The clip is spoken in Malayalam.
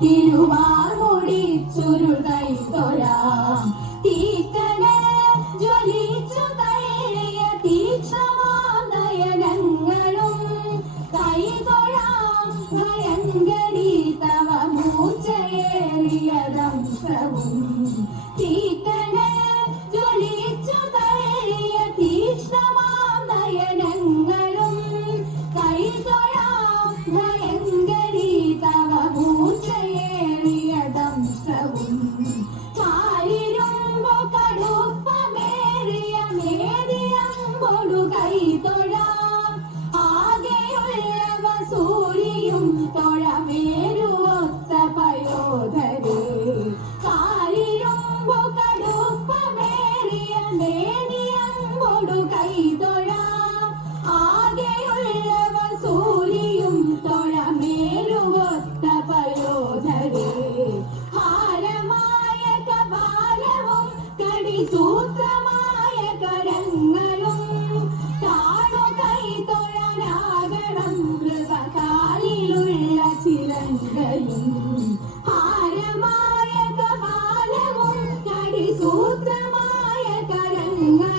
തിരുവാർമുടി ചുരുകൈ തൊഴാം തീക്കന ജ്വലിച്ചു തള്ളിയ തീക്ഷമാനയനങ്ങളും കൈ തൊഴാം ഭയങ്കരി തവ മൂർച്ചയേറിയദംശവും തീക്കന ജ്വലിച്ചു തള്ളിയ തീക്ഷമാനയനങ്ങളും കൈ തൊഴാം ഭയങ്കരി തവ മൂർച്ചയേറിയദംശവും കാലിരുമ്പു കടുപ്പമേറിയ മേരിയമ്പൊടു കൈ തൊഴാം ആകെയുള്ളവ സൂര്യയും തൊഴമേരുവൊത്ത പയോധരേ കാലിരുമ്പു കടുപ്പമേറിയ മേരിയമ്പൊടു കൈ തൊഴാം ആകെയുള്ളവ സൂര്യയും തൊഴമേരുവൊത്ത പയോധരേ ഹാരമായ കപാലവും കടിസൂത്രമായ കരങ്ങളും താണു കൈ തൊഴനാകണം കൃപകാലിലുള്ള ചിലങ്കയും ഹാരമായ കപാലവും കടിസൂത്രമായ കരങ്ങളും